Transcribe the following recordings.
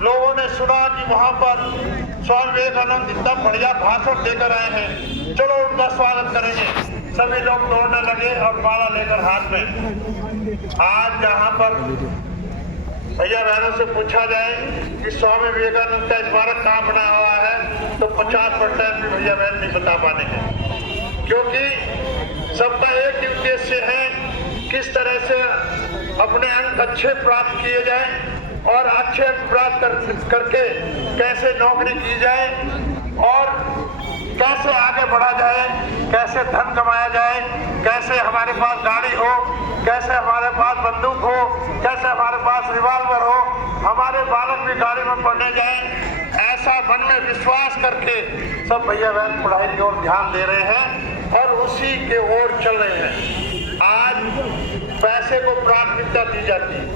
लोगों ने सुना कि वहां पर स्वामी विवेकानंद इतना बढ़िया भाषण देकर आए हैं, चलो उनका स्वागत करेंगे। सभी लोग दौड़ने लगे और माला लेकर हाथ में। आज जहां पर भैया बहनों से पूछा जाए कि स्वामी विवेकानंद का स्मारक कहाँ बना हुआ है, तो 50% भी भैया बहन नहीं बता पाएंगे, क्योंकि सबका एक ही उद्देश्य है, किस तरह से अपने अंक अच्छे प्राप्त किए जाए और अच्छे अंक प्राप्त करके कैसे नौकरी की जाए और कैसे आगे बढ़ा जाए, कैसे धन कमाया जाए, कैसे हमारे पास गाड़ी हो, कैसे हमारे पास बंदूक हो, कैसे हमारे पास रिवॉल्वर हो, हमारे बालक भी गाड़ी में पढ़ने जाए। ऐसा मन में विश्वास करके सब भैया बहन पढ़ाई की ओर ध्यान दे रहे हैं और उसी के ओर चल रहे हैं। आज पैसे को प्राथमिकता दी जाती है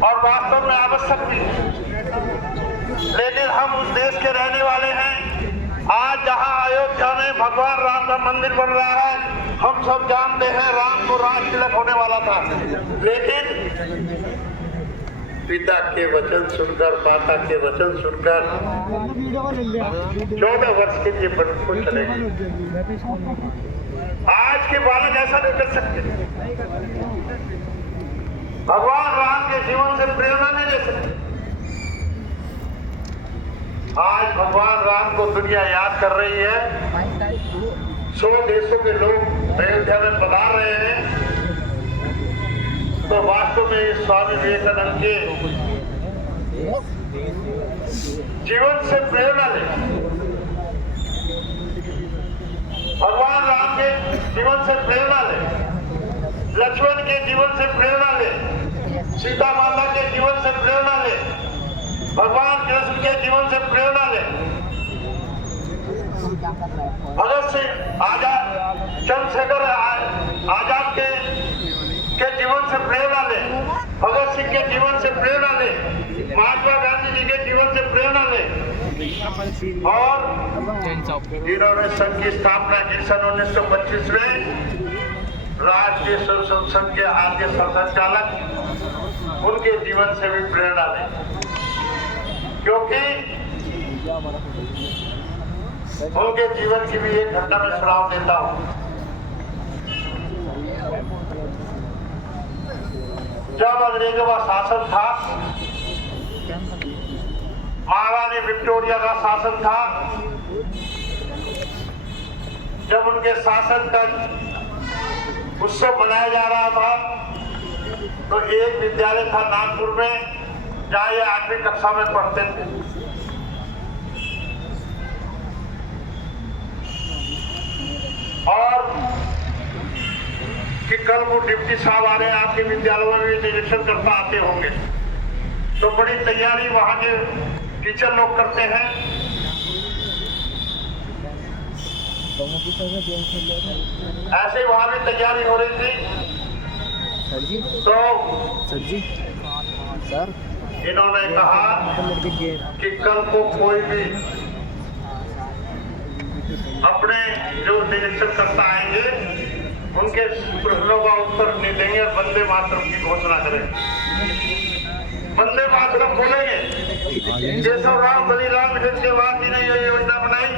और वास्तव में आवश्यक भी है, लेकिन हम उस देश के रहने वाले हैं। आज जहां अयोध्या में भगवान राम का मंदिर बन रहा है, हम सब जानते हैं राम को राज तिलक होने वाला था, लेकिन पिता के वचन सुनकर, माता के वचन सुनकर 14 वर्ष के लिए बन को चले गए। आज के बालक ऐसा नहीं कर सकते, भगवान राम के जीवन से प्रेरणा नहीं ले सकते। आज भगवान राम को दुनिया याद कर रही है, 100 देशों के लोग अयोध्या में पधार रहे हैं, तो वास्तव में स्वामी विवेकानंद के जीवन से प्रेरणा ले, भगवान राम के जीवन से प्रेरणा ले, लक्ष्मण के जीवन से प्रेरणा ले, सीता माता के जीवन से प्रेरणा ले, भगवान कृष्ण के जीवन से प्रेरणा ले, भगत सिंह आजाद, चंद्रशेखर आजाद के जीवन से प्रेरणा ले, भगत सिंह के जीवन से प्रेरणा ले, महात्मा गांधी जी के जीवन से प्रेरणा ले, और इन्होंने संघ की स्थापना की सन 1925 में। राष्ट्रीय स्वयं संघ के आद्य संचालक, उनके जीवन से भी प्रेरणा ले, क्योंकि उनके जीवन की भी एक घटना में सुझाव देता हूं। जब अंग्रेजों का शासन था, महारानी विक्टोरिया का शासन था, जब उनके शासन का उत्सव मनाया जा रहा था, तो एक विद्यालय था नागपुर में, जहाँ ये 8वीं कक्षा में पढ़ते थे। और कि कल वो डिप्टी साहब आ रहे हैं, आपके विद्यालयों में भी निरीक्षण करता आते होंगे, तो बड़ी तैयारी वहाँ के टीचर लोग करते हैं। ऐसे वहाँ भी तैयारी हो रही थी, तो सर इन्होंने कहा कि कल को कोई भी अपने जो निरीक्षण करता आएंगे, उनके प्रश्नों का उत्तर नहीं देंगे, वंदे मातरम की घोषणा करें। वंदे मातरम बोलेंगे। केशव राम बलिराम केसरवार जी ने ये योजना बनाई,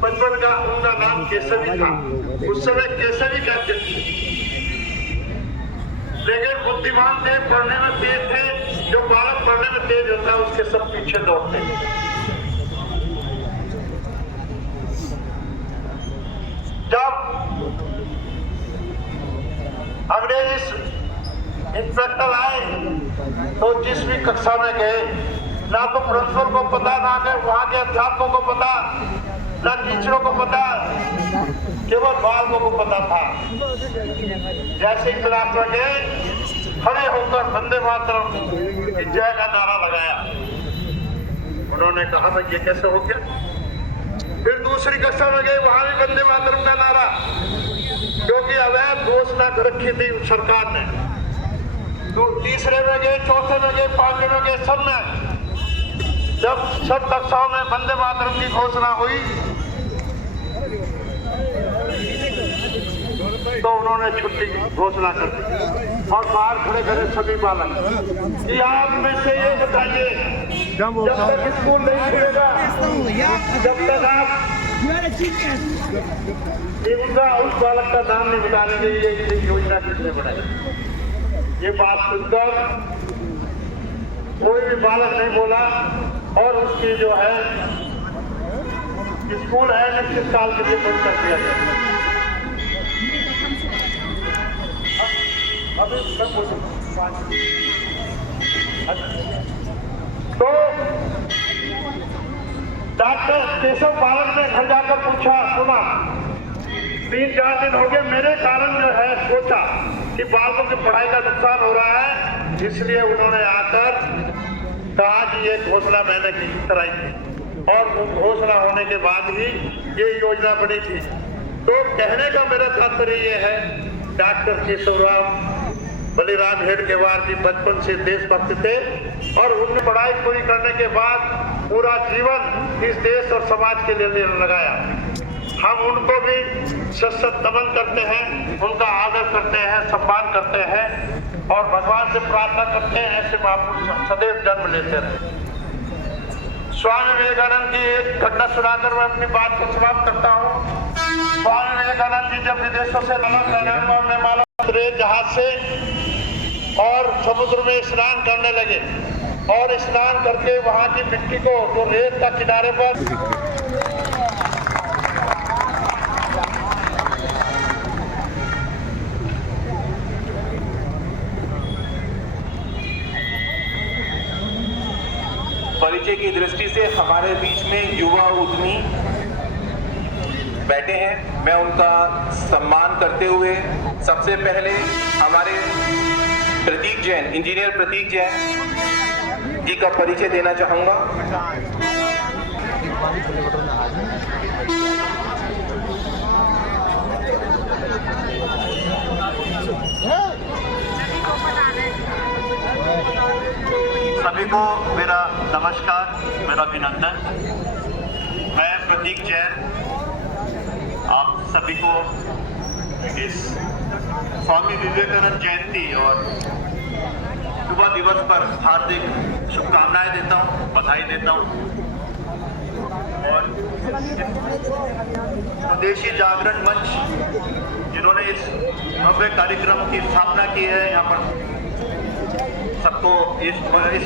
55 का उनका नाम केसरी था, उस समय केसरी कहते थे, लेकिन बुद्धिमान थे, पढ़ने में तेज थे। जो बालक पढ़ने में तेज होता है, उसके सब पीछे दौड़ते हैं। जब अंग्रेज इंस्पेक्टर आए, तो जिस भी कक्षा में गए, ना तो प्रिंसिपल को पता, ना वहां के अध्यापकों को पता, ना टीचरों को पता, केवल बालकों को पता था। जैसे ही क्लास में गए, खड़े होकर वंदे मातरम की जय का नारा लगाया। उन्होंने कहा था ये कैसे हो गया। फिर दूसरी कक्षा में गए, वहां भी वंदे मातरम का नारा, क्योंकि अवैध घोषणा कर रखी थी सरकार ने। तो तीसरे में गए, चौथे में गए, पांचवें में गए, सब में जब सब कक्षाओं में वंदे मातरम की घोषणा हुई, तो उन्होंने छुट्टी की घोषणा कर दी। और बाहर खड़े खड़े सभी बालक कि आप में से ये बताइए, जब तक स्कूल नहीं खुलेगा, जब तक आप उनका उस बालक का नाम नहीं बताने ये योजना किसने बनाई? ये बात सुनकर कोई भी बालक नहीं बोला और उसकी जो है स्कूल है निश्चित काल के लिए बंद कर दिया गया। तो डॉक्टर केशव बालक ने घर जाकर पूछा, सुना 3-4 दिन हो गए, मेरे कारण जो है सोचा कि बालकों की पढ़ाई का नुकसान हो रहा है, इसलिए उन्होंने आकर कहा कि ये घोषणा मैंने कराई थी और घोषणा होने के बाद ही ये योजना बनी थी। तो कहने का मेरा तात्पर्य ये है, डॉक्टर केशवराव बलिराम हेडगेवार जी बचपन से देशभक्त थे और उन्होंने पढ़ाई पूरी करने के बाद पूरा जीवन इस देश और समाज के लिए लगाया। हम उनको भी सशक्त नमन करते हैं, उनका आदर करते हैं, सम्मान करते हैं और भगवान से प्रार्थना करते हैं ऐसे महापुरुष सदैव जन्म लेते रहे। स्वामी विवेकानंद की एक घटना सुनाकर मैं अपनी बात को समाप्त करता हूँ। स्वामी विवेकानंद जी जब विदेशों से जहाज से और समुद्र में स्नान करने लगे और स्नान करके वहां की मिट्टी को जो रेत का किनारे पर परिचय की दृष्टि से हमारे बीच में युवा उद्यमी बैठे हैं। मैं उनका सम्मान करते हुए सबसे पहले हमारे प्रतीक जैन, इंजीनियर प्रतीक जैन जी का परिचय देना चाहूंगा। सभी को मेरा नमस्कार, मेरा अभिनंदन। मैं प्रतीक जैन आप सभी को इस स्वामी विवेकानंद जयंती और युवा दिवस पर हार्दिक शुभकामनाएं देता हूं, बधाई देता हूं। और स्वदेशी जागरण मंच जिन्होंने इस भव्य कार्यक्रम की स्थापना की है, यहाँ पर सबको इस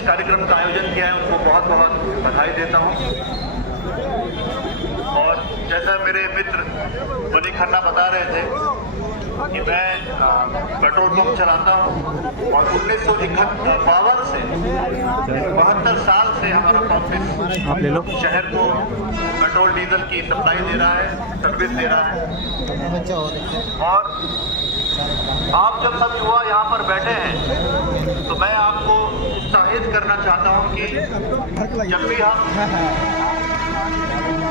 कार्यक्रम का आयोजन किया है, उनको बहुत बहुत बधाई देता हूँ। और जैसा मेरे मित्र बनी खन्ना बता रहे थे कि मैं पेट्रोल पंप चलाता हूँ और 1952 से 72 साल से हमारा पंप शहर को पेट्रोल डीजल की सप्लाई दे रहा है, सर्विस दे रहा है। और आप जब सब युवा यहाँ पर बैठे हैं तो मैं आपको उत्साहित करना चाहता हूँ कि जब भी हम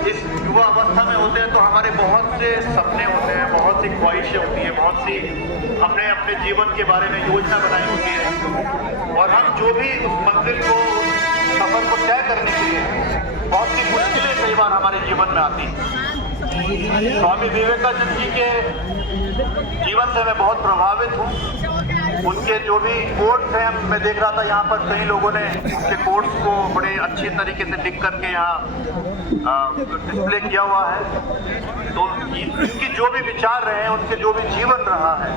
इस युवा अवस्था में होते हैं तो हमारे बहुत से सपने होते हैं, बहुत सी ख्वाहिशें होती हैं, बहुत सी हमने अपने जीवन के बारे में योजना बनाई होती है और हम जो भी उस मंजिल को, सफर को तय करने के लिए बहुत सी मुश्किलें कई बार हमारे जीवन में आती हैं। स्वामी विवेकानंद जी के जीवन से मैं बहुत प्रभावित हूँ। उनके जो भी कोट्स हैं, मैं देख रहा था यहाँ पर कई लोगों ने उनके कोट्स को बड़े अच्छी तरीके से लिख करके यहाँ डिस्प्ले किया हुआ है। तो उनकी जो भी विचार रहे हैं, उनके जो भी जीवन रहा है,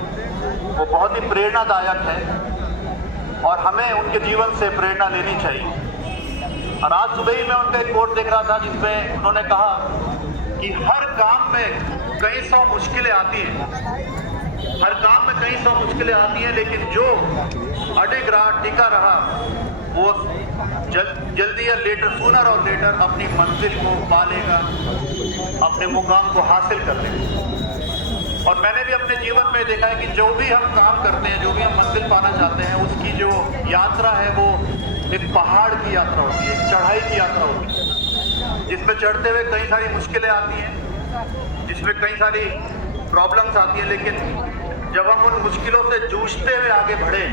वो बहुत ही प्रेरणादायक है और हमें उनके जीवन से प्रेरणा लेनी चाहिए। और आज सुबह ही मैं उनका एक कोट देख रहा था जिसमें उन्होंने कहा कि हर काम में कई सौ मुश्किलें आती हैं, हर काम में कई सौ मुश्किलें आती हैं, लेकिन जो अडिग रहा, टिका रहा, वो जल्दी या लेटर, सूनर और लेटर अपनी मंजिल को पा लेगा, अपने मुकाम को हासिल कर लेगा। और मैंने भी अपने जीवन में देखा है कि जो भी हम काम करते हैं, जो भी हम मंजिल पाना चाहते हैं, उसकी जो यात्रा है वो एक पहाड़ की यात्रा होती है, एक चढ़ाई की यात्रा होती है, जिसमें चढ़ते हुए कई सारी मुश्किलें आती हैं, जिसमें कई सारी प्रॉब्लम्स आती हैं, लेकिन जब हम उन मुश्किलों से जूझते हुए आगे बढ़े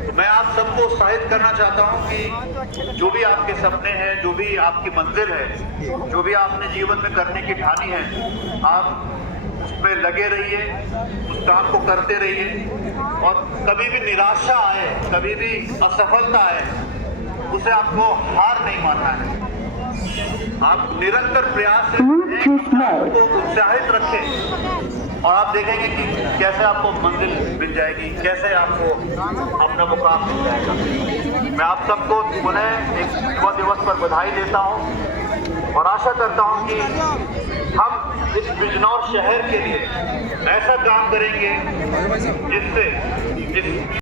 तो मैं आप सबको उत्साहित करना चाहता हूं कि जो भी आपके सपने हैं, जो भी आपकी मंजिल है, जो भी आपने जीवन में करने की ठानी है, आप उस उसमें लगे रहिए, उस काम को करते रहिए और कभी भी निराशा आए, कभी भी असफलता आए, उसे आपको हार नहीं मानना है। आप निरंतर प्रयास से उत्साहित रखें और आप देखेंगे कि कैसे आपको मंजिल मिल जाएगी, कैसे आपको अपना मुकाम मिल जाएगा। मैं आप सबको पुनः एक युवा दिवस पर बधाई देता हूं और आशा करता हूं कि हम इस बिजनौर शहर के लिए ऐसा काम करेंगे जिससे इस